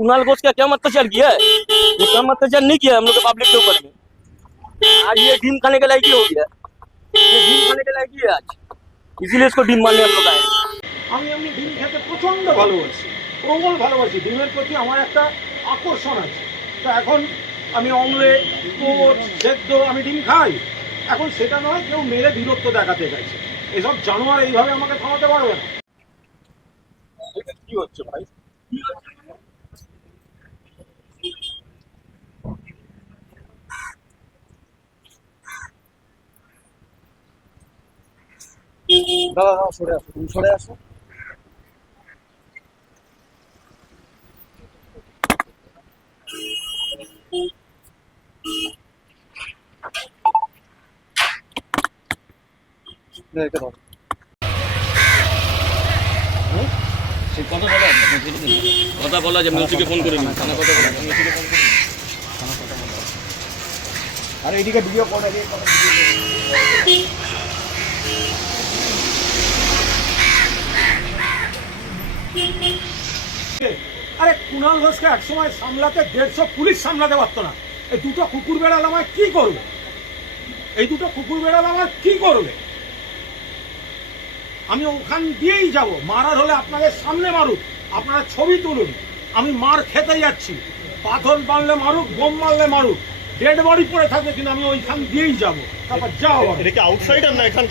कुणाल घोष का क्या अत्याचार किया है? ये कम अत्याचार नहीं किया है हम लोग के पब्लिक के ऊपर में। आज ये डीम खाने के लायक ही हो गया, ये डीम खाने के लायक ही है आज, इसीलिए इसको डीम मारने हम लोग आए। আমি এমনি ডিম খেতে প্রচণ্ড ভালোবাসি, প্রবল ভালোবাসি। ডিমের প্রতি আমার একটা আকর্ষণ আছে। তো এখন আমি অমলেট, টোস্ট, সেদ্ধ আমি ডিম খাই। এখন সেটা নয় কেউ মেরে বিরক্ত দেখাতে চাইছে। এসব জানোয়ার এইভাবে আমাকে থামাতে পারবে না। কি হচ্ছে ভাই? দাদা দাদা সরে আসো, তুমি সরে আসো। কথা বলা যে মিউজিকে ফোন করে নিন, থানা কথা বলা মিউজিকে ফোন করে। আরে এদিকে ভিডিও করে আরে কুণাল ঘোষকে একসময় সামলাতে 150 পুলিশ সামলাতে পারতো না। এই দুটো কুকুর বেড়াল আমায় কি করবে? এই দুটো কুকুর বেড়াল আমার কি করবে? আমি ওখান দিয়েই যাব। মারার হলে আপনাদের সামনে মারুক, আপনারা ছবি তুলুন। আমি মার খেতে যাচ্ছি, পাথর মারলে মারুক, বোম মারলে মারুক, ডেড বডি পড়ে থাকবে, কিন্তু আমি ওইখান দিয়েই যাব। তারপর যাও। এটা কি আউটসাইডার না এখান